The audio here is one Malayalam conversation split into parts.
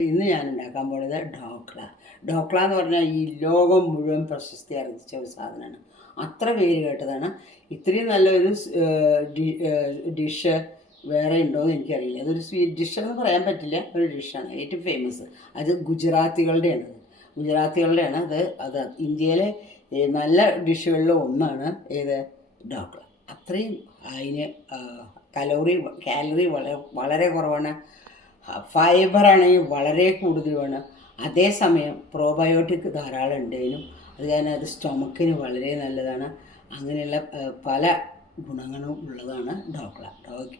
ഇന്ന് ഞാൻ ഉണ്ടാക്കാൻ പോണത് ഡോക്ല. ഡോക്ല എന്ന് പറഞ്ഞാൽ ഈ ലോകം മുഴുവൻ പ്രശസ്തി ആർജിച്ച ഒരു സാധനമാണ് അത്ര പേര് കേട്ടതാണ്. ഇത്രയും നല്ലൊരു ഡിഷ് വേറെ ഉണ്ടോ എന്ന് എനിക്കറിയില്ല. അതൊരു സ്വീറ്റ് ഡിഷ് എന്ന് പറയാൻ പറ്റില്ല. ഒരു ഡിഷാണ്. ഏറ്റവും ഫേമസ്. അത് ഗുജറാത്തികളുടെയാണ്. ഗുജറാത്തികളുടെയാണ് അത്. അത് ഇന്ത്യയിലെ നല്ല ഡിഷുകളിൽ ഒന്നാണ്. ഏത്? ഡോക്ല. അത്രയും അതിന് കലോറി കാലറി വളരെ വളരെ കുറവാണ്. ഫൈബർ ആണെങ്കിൽ വളരെ കൂടുതലുമാണ്. അതേസമയം പ്രോബയോട്ടിക് ധാരാളം ഉണ്ടെങ്കിലും അത് കാരണം അത് സ്റ്റൊമക്കിന് വളരെ നല്ലതാണ്. അങ്ങനെയുള്ള പല ഗുണങ്ങളും ഉള്ളതാണ് ഡോക്ല.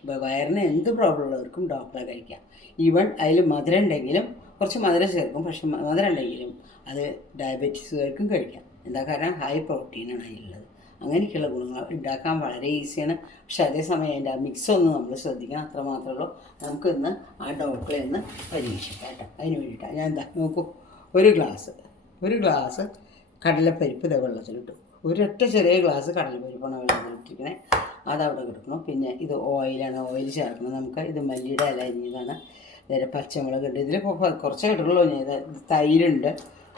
വയറിന് എന്ത് പ്രോബ്ലം ഉള്ളവർക്കും ഡോക്ല കഴിക്കാം. ഈവൻ അതിൽ മധുരം ഉണ്ടെങ്കിലും കുറച്ച് മധുരം ചേർക്കും. പക്ഷെ മധുരം ഉണ്ടെങ്കിലും അത് ഡയബറ്റീസുകാർക്കും കഴിക്കാം. എന്താ കാരണം? ഹൈ പ്രോട്ടീനാണ് അതിലുള്ളത്. അങ്ങനെയൊക്കെയുള്ള ഗുണങ്ങൾ ഉണ്ടാക്കാൻ വളരെ ഈസിയാണ്. പക്ഷെ അതേസമയം അതിന്റെ ആ മിക്സ് ഒന്ന് നമ്മൾ ശ്രദ്ധിക്കണം. അത്ര മാത്രമേ ഉള്ളൂ. നമുക്കിന്ന് ആ ഡോക്ടറെ ഒന്ന് പരീക്ഷിക്കാം കേട്ടോ. അതിന് വേണ്ടിയിട്ടാണ് ഞാൻ എന്താ നോക്കൂ. ഒരു ഗ്ലാസ് ഒരു ഗ്ലാസ് കടലപ്പരിപ്പ് ഇതേ വെള്ളത്തിലിട്ടു. ഒരൊറ്റ ചെറിയ ഗ്ലാസ് കടലപ്പരിപ്പാണ് വെള്ളത്തിലിട്ടിരിക്കണേ അതവിടെ കിടക്കണം പിന്നെ ഇത് ഓയിലാണ് ഓയിൽ ചേർക്കണം നമുക്ക് ഇത് മല്ലിയുടെ ഇല അരിഞ്ഞതാണ്. നേരെ പച്ചമുളക് ഉണ്ട്. ഇതിൽ കുറച്ചേ ഇടുള്ളൂ ഞാൻ ഇത് തൈരുണ്ട്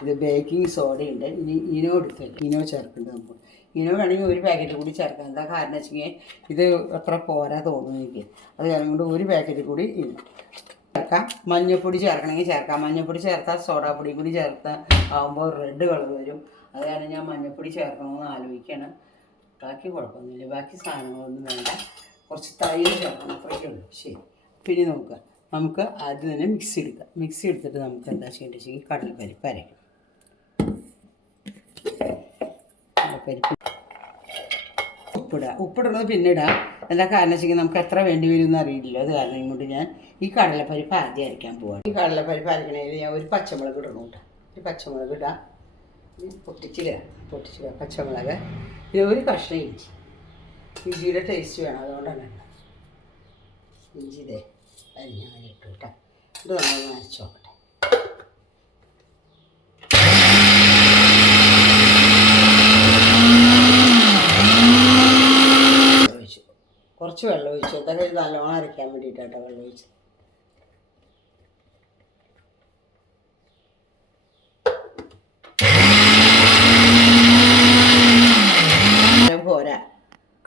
ഇത് ബേക്കിംഗ് സോഡയുണ്ട് ഇനി ഇനോ എടുക്കുക ഇനോ ചേർക്കുന്നുണ്ട് നമുക്ക്. ഇനോ വേണമെങ്കിൽ ഒരു പാക്കറ്റ് കൂടി ചേർക്കാം. എന്താ കാരണം വെച്ചെങ്കിൽ ഇത് അത്ര പോരാ തോന്നുന്നു എനിക്ക്. അത് കാരണം ഒരു പാക്കറ്റ് കൂടി ചേർക്കാം. മഞ്ഞൾപ്പൊടി ചേർക്കണമെങ്കിൽ ചേർക്കാം. മഞ്ഞൾപ്പൊടി ചേർത്താൽ സോഡാപ്പൊടിയും കൂടി ചേർത്ത് ആകുമ്പോൾ റെഡ് കളർ വരും. അത് കാരണം ഞാൻ മഞ്ഞൾപ്പൊടി ചേർക്കണമെന്ന് ആലോചിക്കണം ബാക്കി കുഴപ്പമൊന്നുമില്ല. ബാക്കി സാധനങ്ങളൊന്നും വേണ്ട. കുറച്ച് തൈര് ചേർക്കണം അത്രയൊക്കെ ഉള്ളൂ. ശരി. പിന്നെ നോക്കുക. നമുക്ക് ആദ്യം തന്നെ മിക്സി എടുക്കാം. മിക്സി എടുത്തിട്ട് നമുക്ക് എന്താ ചെയ്യേണ്ടത് വെച്ചെങ്കിൽ കടൽപ്പരിപ്പ് അരയ്ക്കണം കടലപ്പരിപ്പ് ഉപ്പിടുക ഉപ്പിടുന്നത് പിന്നിടാം. എന്താ കാരണം വെച്ചെങ്കിൽ നമുക്ക് എത്ര വേണ്ടി വരും എന്ന് അറിയില്ല അത് കാരണം ഇങ്ങോട്ട് ഞാൻ ഈ കടലപ്പരിപ്പ് ആദ്യം അരയ്ക്കാൻ പോവാം. ഈ കടലപ്പരിപ്പ് അരക്കണേൽ ഞാൻ ഒരു പച്ചമുളക് ഇടണം കേട്ടോ ഒരു പച്ചമുളക് ഇടാം. ഇത് പൊട്ടിച്ചിടുക പൊട്ടിച്ചിടുക പച്ചമുളക്. പിന്നെ ഒരു കഷ്ണം ഇഞ്ചി. ഇഞ്ചിയുടെ ടേസ്റ്റ് വേണം. അതുകൊണ്ടാണ് ഇഞ്ചി ഇതേ. അരിഞ്ഞാൽ ഇട്ടു കേട്ടോ ഇത് നമ്മൾ അരച്ച് നോക്കട്ടെ വെള്ളം ഒഴിച്ചു കുറച്ച് വെള്ളം ഒഴിച്ചു. ഇതൊക്കെ ഇത് നല്ലോണം അരയ്ക്കാൻ വേണ്ടിയിട്ടാട്ടോ വെള്ളം ഒഴിച്ചു ഞാൻ പോരാ.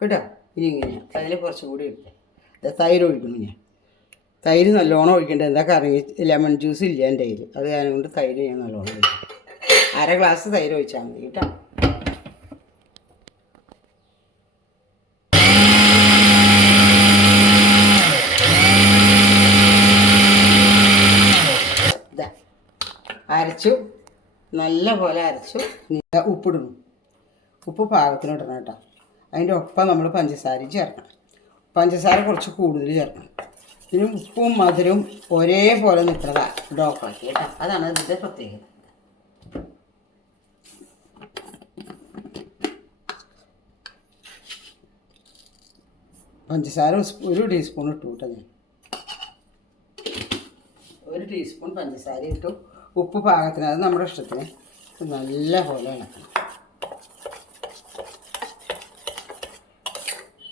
കേട്ടോ? ഇനി ഇങ്ങനെ അതിൽ കുറച്ചും കൂടി തൈര് ഒഴിക്കണം ഞാൻ. തൈര് നല്ലോണം ഒഴിക്കേണ്ടത് എന്താ കറങ്ങി ലെമൺ ജ്യൂസ് ഇല്ല എന്റെ കയ്യിൽ. അത് കാരണം കൊണ്ട് തൈര് ഞാൻ നല്ലോണം ഒഴിക്കും. അര ഗ്ലാസ് തൈര് ഒഴിച്ചാൽ മതി. കേട്ടോ ഇതാ അരച്ചു. നല്ല പോലെ അരച്ചു. ഉപ്പിടണം ഉപ്പ് പാകത്തിന് ഇടണം കേട്ടോ. അതിന്റെ ഒപ്പം നമ്മൾ പഞ്ചസാരയും ചേർക്കണം. പഞ്ചസാര കുറച്ച് കൂടുതൽ ചേർക്കണം. ഇതിന് ഉപ്പും മധുരവും ഒരേപോലെ നിൽക്കുന്നതാണ് ഡോക്കാക്കി കേട്ടോ. അതാണ് ഇതിന്റെ പ്രത്യേകത. പഞ്ചസാര ഒരു ടീസ്പൂൺ ഇട്ടു കേട്ടോ ഞാൻ. ഒരു ടീസ്പൂൺ പഞ്ചസാര ഇട്ടു. ഉപ്പ് പാകത്തിന്. അത് നമ്മുടെ ഇഷ്ടത്തിന്. നല്ല പോലെ ഇളക്കണം.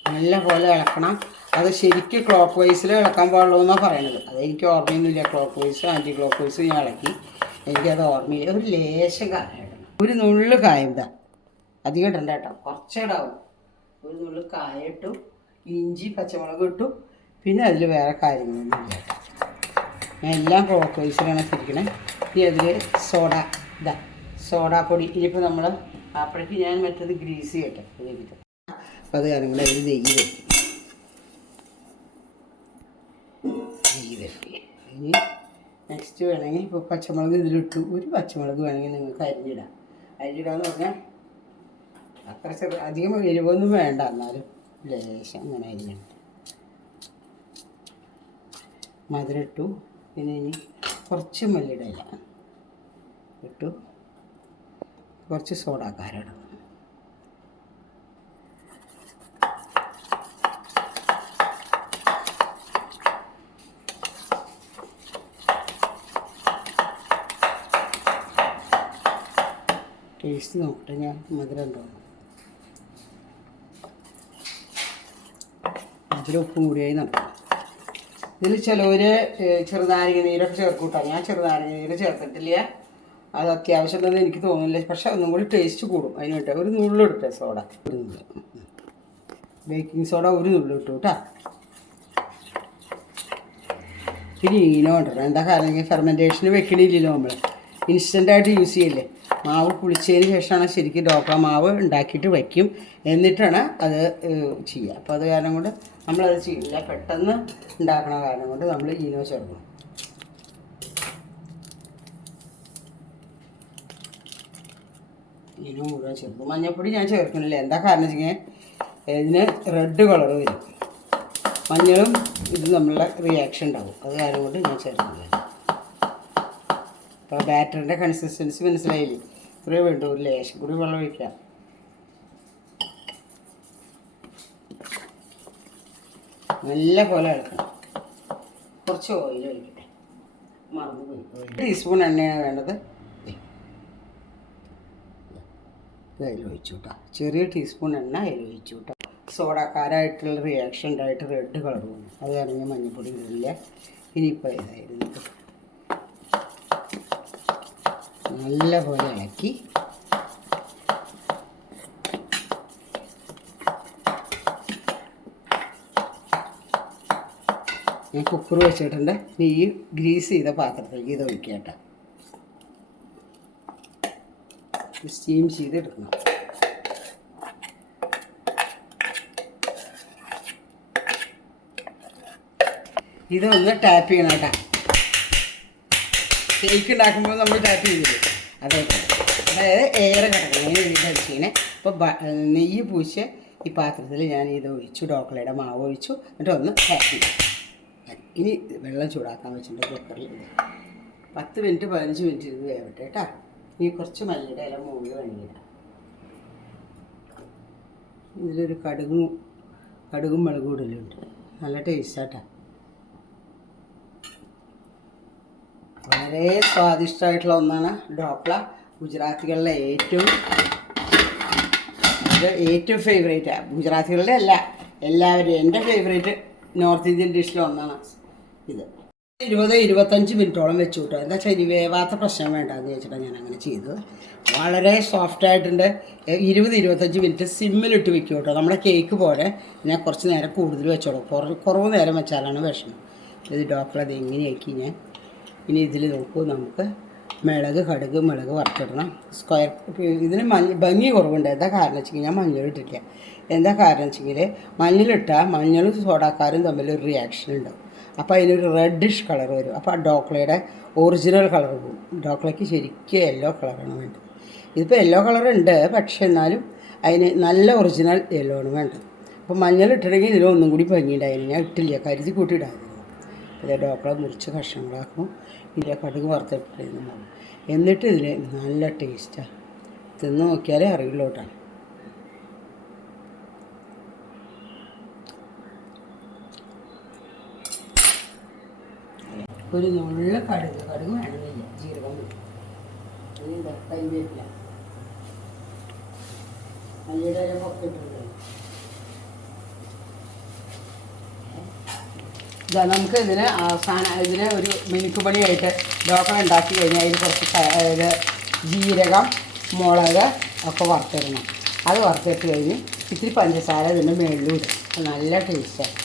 നല്ല പോലെ ഇളക്കണം. അത് ശരിക്കും ക്ലോക്ക് വൈസിൽ ഇളക്കാൻ പാടുള്ളൂ എന്നാണ് പറയണത് അതെനിക്ക് ഓർമ്മയൊന്നുമില്ല. Clockwise anticlockwise ഞാൻ ഇളക്കി. എനിക്കത് ഓർമ്മയില്ല. ഒരു ലേശം കായ ഇടണം. ഒരു നുള്ളു കായം ഇതാ. അധികം ഇടണ്ട കേട്ടോ. കുറച്ചിടാവും. ഒരു നുള്ളു കായ ഇട്ടു. ഇഞ്ചി പച്ചമുളക് ഇട്ടു. പിന്നെ അതിൽ വേറെ കാര്യങ്ങളൊന്നും ഇല്ല എല്ലാം ക്ലോക്ക് വൈസിലാണ് തിരിക്കണേ ഇനി അതിൽ സോഡ ഇതാ സോഡാപ്പൊടി ഇനിയിപ്പോൾ നമ്മൾ അപ്പോഴേക്ക് ഞാൻ മറ്റത് ഗ്രീസ് ചെയ്യട്ടെ ഇതിലേക്ക് അപ്പോൾ അത് കാരണം അതിൽ നെയ്യ് വെക്കും നെയ്യ് ഇനി നെക്സ്റ്റ് വേണമെങ്കിൽ ഇപ്പോൾ പച്ചമുളക് ഇതിലിട്ടു. ഒരു പച്ചമുളക് വേണമെങ്കിൽ നിങ്ങൾക്ക് അരിഞ്ഞിടാം. അരിഞ്ഞിടാന്ന് പറഞ്ഞാൽ അത്ര ചെറു അധികം എരിവൊന്നും വേണ്ട എന്നാലും ലേശം അങ്ങനെ അരിഞ്ഞിട്ട്. മധുരം ഇട്ടു. പിന്നെ ഇനി കുറച്ച് മല്ലിയുടെ ഇല ഇട്ടു. കുറച്ച് സോഡ കാരണം ടേസ്റ്റ് നോക്കട്ടെ ഞാൻ മധുരം ഉണ്ടോ? മധുരം ഉപ്പും കൂടിയായി നടക്കണം ഇതിൽ ചിലവര് ചെറുനാരങ്ങ നീരൊക്കെ ചേർക്കൂട്ടോ. കേട്ടോ ഞാൻ ചെറുനാരങ്ങ നീര് ചേർത്തിട്ടില്ല. അത് അത്യാവശ്യം തന്നെ എനിക്ക് തോന്നുന്നില്ല. പക്ഷെ ഒന്നും കൂടി ടേസ്റ്റ് കൂടും അതിന് വേണ്ടി ഒരു നുള്ളിട്ടെ സോഡ. ഒരു നുള്ള്. ബേക്കിംഗ് സോഡ ഒരു നുള്ളിട്ടു കേട്ടോ പിന്നെ ഈനോ ഉണ്ടോ എന്താ കാരണം? ഫെർമെന്റേഷന് വെക്കണില്ലല്ലോ നമ്മൾ ഇൻസ്റ്റന്റായിട്ട് യൂസ് ചെയ്യില്ലേ? മാവ് പുളിച്ചതിന് ശേഷമാണ് ശരിക്കും ഡോക്ക മാവ് ഉണ്ടാക്കിയിട്ട് വയ്ക്കും. എന്നിട്ടാണ് അത് ചെയ്യുക. അപ്പോൾ അത് കാരണം കൊണ്ട് നമ്മളത് ചെയ്യില്ല. പെട്ടെന്ന് ഉണ്ടാക്കണ കാരണം കൊണ്ട് നമ്മൾ ഈനോ ചേർക്കും. ഈനോ മുഴുവൻ ചേർക്കും. മഞ്ഞൾപ്പൊടി ഞാൻ ചേർക്കുന്നില്ല. എന്താ കാരണം വെച്ചാൽ ഇതിന് റെഡ് കളർ വരും. മഞ്ഞളും ഇത് നമ്മളുടെ റിയാക്ഷൻ ഉണ്ടാവും. അത് കാരണം കൊണ്ട് ഞാൻ ചേർക്കുന്നില്ല. അപ്പോൾ ബാറ്ററിന്റെ കൺസിസ്റ്റൻസി മനസ്സിലായില്ലേ? ഇത്രയേ വേണ്ടൂ ഒരു ലേശം കൂടി വെള്ളം ഒഴിക്കാം. നല്ല പോലെ ഇളക്കണം. കുറച്ച് ഓയിൽ ഒഴിക്കട്ടെ. മറന്നുപോയി ഒരു ടീസ്പൂൺ എണ്ണയാണ് വേണ്ടത്. അതിൽ ഒഴിച്ചു കേട്ടോ ചെറിയ ടീസ്പൂൺ എണ്ണ അതിൽ ഒഴിച്ചു കേട്ടോ സോഡാക്കാരായിട്ടുള്ള റിയാക്ഷൻ ഉണ്ടായിട്ട് റെഡ് കളർ വന്നു. അത് ഇറങ്ങിയ മഞ്ഞപ്പൊടി ഇടില്ല ഇനിയിപ്പോൾ ഇതായിരുന്നു. നല്ല പോലെ ഇളക്കി. ഞാൻ കുക്കർ വെച്ചിട്ടുണ്ട്. ഇനി ഈ ഗ്രീസ് ചെയ്ത പാത്രത്തിലേക്ക് ഇത് ഒഴിക്കുക കേട്ടോ. സ്റ്റീം ചെയ്തെടുക്കണം. ഇതൊന്ന് ടാപ്പ് ചെയ്യണം കേട്ടോ. കേക്ക് ഉണ്ടാക്കുമ്പോൾ നമ്മൾ ടാപ്പ് ചെയ്തില്ലേ? അതേപോലെ അതായത് ഏറെ കിടക്കണം അങ്ങനെ വീടടിച്ചിങ്ങനെ ഇപ്പോൾ നെയ്യ് പൂശ് ഈ പാത്രത്തിൽ ഞാൻ ഇത് ഒഴിച്ചു ഡോക്കളയുടെ മാവ് ഒഴിച്ചു എന്നിട്ട് ഒന്ന് ടാപ്പ് ചെയ്തു. ഇനി വെള്ളം ചൂടാക്കാൻ വെച്ചിട്ടുണ്ട് കുക്കറിൽ പത്ത് മിനിറ്റ് പതിനഞ്ച് മിനിറ്റ് ഇത് വേവട്ടെ കേട്ടോ. ഇനി കുറച്ച് മല്ലിയുടെ ഇല മുകളിൽ വേണമെങ്കിൽ ഇതിലൊരു കടുകും കടുകും മുളകും ഇടലുണ്ട്. നല്ല ടേസ്റ്റാട്ടാ വളരെ സ്വാദിഷ്ടമായിട്ടുള്ള ഒന്നാണ് ഡോക്ല. ഗുജറാത്തികളിലെ ഏറ്റവും ഇത് ഏറ്റവും ഫേവറേറ്റാണ് ഗുജറാത്തികളുടെ അല്ല എല്ലാവരും എന്റെ ഫേവറേറ്റ് നോർത്ത് ഇന്ത്യൻ ഡിഷിലെ ഒന്നാണ് ഇത്. ഇരുപത് ഇരുപത്തഞ്ച് മിനിറ്റോളം വെച്ചു കിട്ടുക എന്താ വെച്ചാൽ ഇനി വേവാത്ത പ്രശ്നം വേണ്ടെന്ന് വെച്ചിട്ടാണ് ഞാൻ അങ്ങനെ ചെയ്തത്. വളരെ സോഫ്റ്റ് ആയിട്ടുണ്ട്. ഇരുപത് ഇരുപത്തഞ്ച് മിനിറ്റ് സിമ്മിലിട്ട് വെക്കും കേട്ടോ നമ്മുടെ കേക്ക് പോലെ ഞാൻ കുറച്ച് നേരം കൂടുതൽ വെച്ചോളൂ. കുറ കുറവ് നേരം വെച്ചാലാണ് വിഷമം. ഇത് ഡോക്ടർ അത് എങ്ങനെയാക്കി ഞാൻ ഇനി ഇതിൽ നോക്കൂ നമുക്ക് മിളക് കടുക് മിളക് വറുത്തിടണം. സ്ക്വയർ ഇതിന് മഞ്ഞ ഭംഗി കുറവുണ്ട്. എന്താ കാരണം വെച്ചെങ്കിൽ ഞാൻ മഞ്ഞൾ ഇട്ടില്ല എന്താ കാരണം വെച്ചെങ്കിൽ മഞ്ഞളിട്ടാൽ മഞ്ഞളും സോഡാക്കാരും തമ്മിൽ ഒരു റിയാക്ഷൻ ഉണ്ടാവും. അപ്പോൾ അതിനൊരു റെഡിഷ് കളർ വരും. അപ്പോൾ ആ ഡോക്ലയുടെ ഒറിജിനൽ കളർ പോകും. ഡോക്ലയ്ക്ക് ശരിക്കും യെല്ലോ കളറാണ് വേണ്ടത്. ഇതിപ്പോൾ യെല്ലോ കളർ ഉണ്ട് പക്ഷേ എന്നാലും അതിന് നല്ല ഒറിജിനൽ യെല്ലോ ആണ് വേണ്ടത്. അപ്പോൾ മഞ്ഞൾ ഇട്ടിട്ടുണ്ടെങ്കിൽ ഇതിലൊന്നും കൂടി ഭംഗിയുണ്ടായിരുന്നു ഞാൻ ഇട്ടില്ല കരുതി കൂട്ടിയിടായിരുന്നു അതേ ഡോക്കളെ മുറിച്ച് കഷ്ണങ്ങളാക്കും ഇതിലെ കടുക് വറുത്തിട്ടിരുന്നു എന്നിട്ട് ഇതിൽ നല്ല ടേസ്റ്റാണ് തിന്ന് നോക്കിയാലേ അറിയുള്ളൂ ഒരു നുള്ള കടുക് കടുക് വേണമെന്നില്ല ജീരകം മതി. ഇനി വരില്ല കൈവേപ്പില. മല്ലിയുടെ ഇല ഒക്കെ ഇട്ടിട്ടുണ്ട് ഇതാ നമുക്ക് ഇതിന് അവസാനം ഇതിന് ഒരു മിനുക്കുപണിയായിട്ട് ഡോക്ടർ ഉണ്ടാക്കി കഴിഞ്ഞാൽ അതിൽ കുറച്ച് ജീരകം മുളക് ഒക്കെ വറുത്തിടണം. അത് വറുത്തിട്ട് കഴിഞ്ഞ് ഇത്തിരി പഞ്ചസാര ഇതിന്റെ മേളിലും ഇടും. നല്ല ടേസ്റ്റാണ്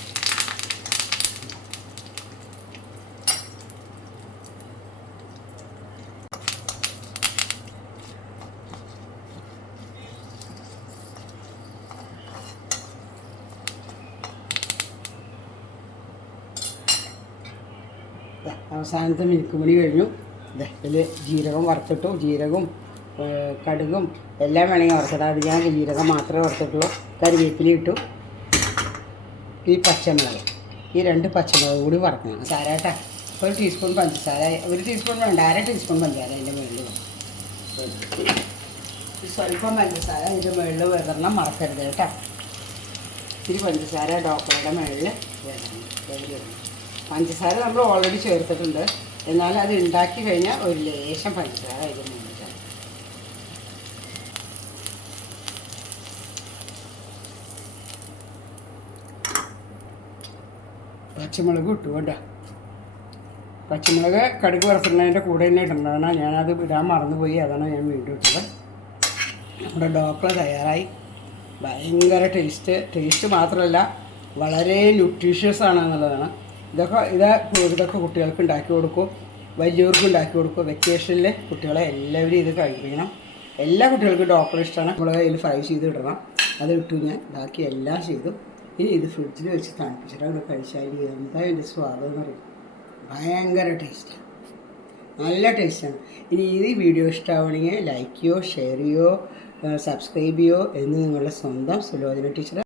അവസാനത്തെ മിനുക്കുമണി കഴിഞ്ഞു. ഇതിൽ ജീരകം വറുത്തിട്ടു. ജീരകവും കടുകും എല്ലാം വേണമെങ്കിൽ വറുത്തിടാം. അത് ഞാൻ ജീരകം മാത്രമേ വറുത്തിട്ടുള്ളൂ. കരിവേപ്പില ഇട്ടു. ഈ പച്ചമുളക് ഈ രണ്ട് പച്ചമുളക് കൂടി വറക്കണം. സാരാട്ട ഒരു ടീസ്പൂൺ പഞ്ചസാര ഒരു ടീസ്പൂൺ വേണ്ട അര ടീസ്പൂൺ പഞ്ചസാര അതിന്റെ മുകളിൽ സ്വല്പം പഞ്ചസാര അതിന്റെ മുകളിൽ വിതരണം മറക്കരുത് കേട്ടോ. ഇത്തിരി പഞ്ചസാര ഡോക്ടറുടെ മുകളിൽ വിതരണം പഞ്ചസാര നമ്മൾ ഓൾറെഡി ചേർത്തിട്ടുണ്ട്. എന്നാൽ അത് ഉണ്ടാക്കി കഴിഞ്ഞാൽ ഒരു ലേശം പഞ്ചസാര ഇതിന് പച്ചമുളക് ഇട്ടു കേട്ടോ. പച്ചമുളക് കടുക് വറുത്തിടുന്നതിന്റെ കൂടെ തന്നെ ഇടേണ്ടതാണ് ഞാനത് ഇടാൻ മറന്നുപോയി. അതാണ് ഞാൻ വീണ്ടും ഇട്ടത്. നമ്മുടെ ഡോക്ടറെ തയ്യാറായി. ഭയങ്കര ടേസ്റ്റ് ടേസ്റ്റ് മാത്രമല്ല വളരെ ന്യൂട്രീഷ്യസ് ആണ് എന്നുള്ളതാണ് ഇതൊക്കെ ഇതാ ഇതൊക്കെ കുട്ടികൾക്ക് ഉണ്ടാക്കി കൊടുക്കും വലിയവർക്ക് ഉണ്ടാക്കി കൊടുക്കും. വെക്കേഷനിൽ കുട്ടികളെ എല്ലാവരും ഇത് കഴിക്കണം. എല്ലാ കുട്ടികൾക്കും ഡോക്ടർ ഇഷ്ടമാണ്. നമ്മൾ അതിൽ ഫ്രൈ ചെയ്ത് ഇടണം. അത് ഇട്ടു ഞാൻ ബാക്കി എല്ലാം ചെയ്തു. ഇനി ഇത് ഫ്രിഡ്ജിൽ വെച്ച് തണുപ്പിച്ചിട്ട് കഴിച്ചാൽ എന്താ എന്റെ സ്വാദം എന്ന് പറയും. ഭയങ്കര ടേസ്റ്റാണ് നല്ല ടേസ്റ്റാണ് ഇനി ഈ വീഡിയോ ഇഷ്ടമാവണമെങ്കിൽ ലൈക്ക് ചെയ്യോ ഷെയർ ചെയ്യോ സബ്സ്ക്രൈബ് ചെയ്യോ എന്ന് നിങ്ങളുടെ സ്വന്തം സുലോചന ടീച്ചർ